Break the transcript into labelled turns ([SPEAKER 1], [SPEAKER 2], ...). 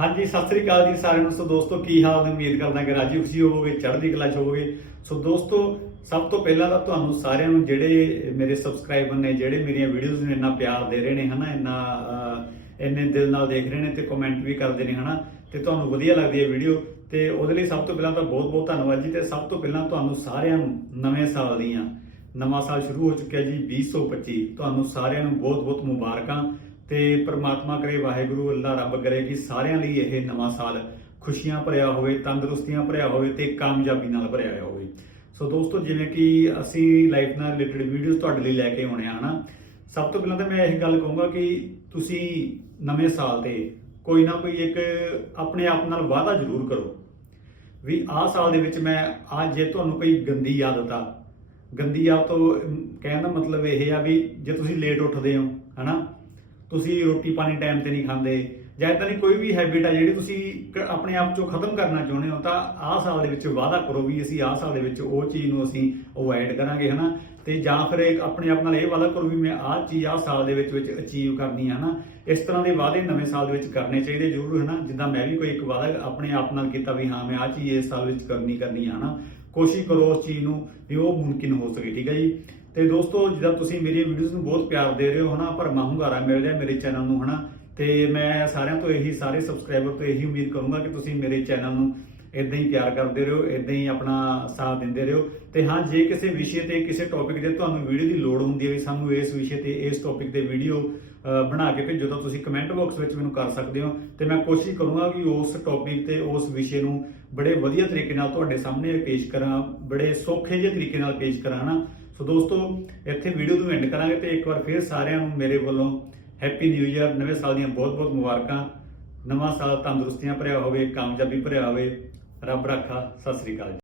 [SPEAKER 1] ਹਾਂਜੀ, ਸਤਿ ਸ੍ਰੀ ਅਕਾਲ ਜੀ ਸਾਰਿਆਂ ਨੂੰ। ਸੋ ਦੋਸਤੋ, ਕੀ ਹਾਲ ਨੇ? ਉਮੀਦ ਕਰਦਾ ਕਿ ਰਾਜੀ ਖੁਸ਼ੀ ਹੋਵੋਗੇ, ਚੜ੍ਹਦੀ ਕਲਾ ਚ ਹੋਵੋਗੇ। ਸੋ ਦੋਸਤੋ, ਸਭ ਤੋਂ ਪਹਿਲਾਂ ਤਾਂ ਤੁਹਾਨੂੰ ਸਾਰਿਆਂ ਨੂੰ ਜਿਹੜੇ ਮੇਰੇ ਸਬਸਕ੍ਰਾਈਬਰ ਨੇ, ਜਿਹੜੇ ਮੇਰੀਆਂ ਵੀਡੀਓਜ਼ ਨੂੰ, ਇੰਨਾ ਪਿਆਰ ਦੇ ਰਹੇ ਨੇ, ਹਨਾ? ਇੰਨਾ ਇੰਨੇ ਦਿਲ ਨਾਲ ਦੇਖ ਰਹੇ ਨੇ ਤੇ ਕਮੈਂਟ ਵੀ ਕਰਦੇ ਨੇ, ਹਨਾ? ਤੇ ਤੁਹਾਨੂੰ ਵਧੀਆ ਲੱਗਦੀ ਹੈ ਵੀਡੀਓ ਤੇ ਉਹਦੇ ਲਈ ਸਭ ਤੋਂ ਪਹਿਲਾਂ ਤਾਂ ਬਹੁਤ ਬਹੁਤ ਧੰਨਵਾਦ ਜੀ। ਤੇ ਸਭ ਤੋਂ ਪਹਿਲਾਂ ਤੁਹਾਨੂੰ ਸਾਰਿਆਂ ਨੂੰ ਨਵੇਂ ਸਾਲ ਦੀਆਂ, ਨਵਾਂ ਸਾਲ ਸ਼ੁਰੂ ਹੋ ਚੁੱਕਿਆ ਜੀ 2025 ਤੁਹਾਨੂੰ ਸਾਰਿਆਂ ਨੂੰ ਬਹੁਤ ਬਹੁਤ ਮੁਬਾਰਕਾਂ। ਤੇ ਪ੍ਰਮਾਤਮਾ ਕਰੇ, ਵਾਹਿਗੁਰੂ ਅੱਲਾ ਰੱਬ ਕਰੇ ਕਿ ਸਾਰਿਆਂ ਲਈ ਇਹ ਨਵਾਂ ਸਾਲ ਖੁਸ਼ੀਆਂ ਭਰਿਆ ਹੋਵੇ, ਤੰਦਰੁਸਤੀਆਂ ਭਰਿਆ ਹੋਵੇ ਤੇ ਕਾਮਯਾਬੀ ਨਾਲ ਭਰਿਆ ਹੋਇਆ ਹੋਵੇ। ਸੋ ਦੋਸਤੋ, ਜਿਵੇਂ ਕਿ ਅਸੀਂ ਲਾਈਫ ਨਾਲ ਰਿਲੇਟਡ ਵੀਡੀਓਜ਼ ਤੁਹਾਡੇ ਲਈ ਲੈ ਕੇ ਆਉਣੇ ਆ ਹਨਾ ਸਭ ਤੋਂ ਪਹਿਲਾਂ ਤਾਂ ਮੈਂ ਇਹ ਗੱਲ ਕਹੂੰਗਾ ਕਿ ਤੁਸੀਂ ਨਵੇਂ ਸਾਲ ਤੇ ਕੋਈ ਨਾ ਕੋਈ ਇੱਕ ਆਪਣੇ ਆਪ ਨਾਲ ਵਾਅਦਾ ਜ਼ਰੂਰ ਕਰੋ ਵੀ ਆਹ ਸਾਲ ਦੇ ਵਿੱਚ ਮੈਂ ਅੱਜ ਜੇ ਤੁਹਾਨੂੰ ਕੋਈ ਗੰਦੀ ਆਦਤ ਆ ਗੰਦੀ ਆਦਤ ਤੋਂ ਕਹਿਣ ਦਾ ਮਤਲਬ ਇਹ ਆ ਵੀ ਜੇ ਤੁਸੀਂ ਲੇਟ ਉੱਠਦੇ ਹੋ, ਹਨਾ? ਤੁਸੀਂ ਰੋਟੀ ਪਾਣੀ ਟਾਈਮ ਤੇ ਨਹੀਂ ਖਾਂਦੇ, ਜਾਂ ਇਦਾਂ ਦੀ ਕੋਈ ਵੀ ਹੈਬਿਟ ਆ ਜਿਹੜੀ ਤੁਸੀਂ ਆਪਣੇ ਆਪ ਚੋਂ ਖਤਮ ਕਰਨਾ ਚਾਹੁੰਦੇ ਹੋ, ਤਾਂ ਆਹ ਸਾਲ ਦੇ ਵਿੱਚ ਵਾਅਦਾ ਕਰੋ ਵੀ ਅਸੀਂ ਆਹ ਸਾਲ ਦੇ ਵਿੱਚ ਉਹ ਚੀਜ਼ ਨੂੰ ਅਸੀਂ ਅਵੋਇਡ ਕਰਾਂਗੇ, ਹਨਾ? ਤੇ ਜਾਂ ਫਿਰ ਇੱਕ ਆਪਣੇ ਆਪ ਨਾਲ ਇਹ ਵਾਅਦਾ ਕਰੋ ਵੀ ਮੈਂ ਆਹ ਚੀਜ਼ ਆਹ ਸਾਲ ਦੇ ਵਿੱਚ ਵਿੱਚ ਅਚੀਵ ਕਰਨੀ ਹੈ ਹਨਾ? ਇਸ ਤਰ੍ਹਾਂ ਦੇ ਵਾਅਦੇ ਨਵੇਂ ਸਾਲ ਦੇ ਵਿੱਚ ਕਰਨੇ ਚਾਹੀਦੇ ਜ਼ਰੂਰ, ਹਨਾ? ਜਿੱਦਾਂ ਮੈਂ ਵੀ ਕੋਈ ਇੱਕ ਵਾਅਦਾ ਆਪਣੇ ਆਪ ਨਾਲ ਕੀਤਾ ਵੀ ਹਾਂ, ਮੈਂ ਆਹ ਚੀਜ਼ ਇਸ ਸਾਲ ਵਿੱਚ ਕਰਨੀ ਕਰਨੀ ਹੈ ਹਨਾ? ਕੋਸ਼ਿਸ਼ ਕਰੋ ਉਸ ਚੀਜ਼ ਨੂੰ ਵੀ ਉਹ ਮੁਮਕਿਨ ਹੋ ਸਕੇ, ਠੀਕ ਹੈ ਜੀ? ਤੇ ਦੋਸਤੋ, ਜਿੱਦਾਂ ਤੁਸੀਂ ਮੇਰੀਆਂ ਵੀਡੀਓਜ਼ ਨੂੰ ਬਹੁਤ ਪਿਆਰ ਦੇ ਰਹੇ ਹੋ, ਹਨਾ? ਭਰਮਾ ਹੁੰਗਾਰਾ ਮਿਲ ਰਿਹਾ ਮੇਰੇ ਚੈਨਲ ਨੂੰ, ਹਨਾ? ਤੇ ਮੈਂ ਸਾਰਿਆਂ ਤੋਂ ਇਹੀ, ਸਾਰੇ ਸਬਸਕ੍ਰਾਈਬਰ ਤੋਂ ਇਹੀ ਉਮੀਦ ਕਰੂੰਗਾ ਕਿ ਤੁਸੀਂ ਮੇਰੇ ਚੈਨਲ ਨੂੰ ਇਦਾਂ ਹੀ ਪਿਆਰ ਕਰਦੇ ਰਹੋ ਇਦਾਂ ਹੀ ਆਪਣਾ ਸਾਥ ਦਿੰਦੇ ਰਹੋ। ਤੇ ਹਾਂ, ਜੇ ਕਿਸੇ ਵਿਸ਼ੇ ਤੇ ਕਿਸੇ ਟੌਪਿਕ 'ਤੇ ਤੁਹਾਨੂੰ ਵੀਡੀਓ ਦੀ ਲੋੜ ਹੁੰਦੀ ਹੈ ਵੀ ਸਾਨੂੰ ਇਸ ਵਿਸ਼ੇ ਤੇ ਇਸ ਟੌਪਿਕ ਤੇ ਵੀਡੀਓ ਬਣਾ ਕੇ ਭੇਜੋ, ਤਾਂ ਤੁਸੀਂ ਕਮੈਂਟ ਬਾਕਸ ਵਿੱਚ ਮੈਨੂੰ ਕਰ ਸਕਦੇ ਹੋ। ਤੇ ਮੈਂ ਕੋਸ਼ਿਸ਼ ਕਰੂੰਗਾ ਕਿ ਉਸ ਟੌਪਿਕ ਤੇ ਉਸ ਵਿਸ਼ੇ ਨੂੰ ਬੜੇ ਵਧੀਆ ਤਰੀਕੇ ਨਾਲ ਤੁਹਾਡੇ ਸਾਹਮਣੇ ਪੇਸ਼ ਕਰਾਂ, ਬੜੇ ਸੌਖੇ ਜਿਹੇ ਤਰੀਕੇ ਨਾਲ ਪੇਸ਼ ਕਰਾਂ, ਹਨਾ? ਸੋ ਦੋਸਤੋ, ਇੱਥੇ ਵੀਡੀਓ ਨੂੰ ਐਂਡ ਕਰਾਂਗੇ ਤੇ ਇੱਕ ਵਾਰ ਫਿਰ ਸਾਰਿਆਂ ਨੂੰ ਮੇਰੇ ਵੱਲੋਂ ਹੈਪੀ ਨਿਊ ਇਅਰ ਨਵੇਂ ਸਾਲ ਦੀਆਂ ਬਹੁਤ-ਬਹੁਤ ਮੁਬਾਰਕਾਂ। ਨਵਾਂ ਸਾਲ ਤੰਦਰੁਸਤੀਆਂ ਭਰਿਆ ਹੋਵੇ, ਕਾਮਯਾਬੀ ਭਰਿਆ ਹੋਵੇ। ਰੱਬ ਰਾਖਾ ਸਤਿ ਸ੍ਰੀ ਅਕਾਲ ਜੀ।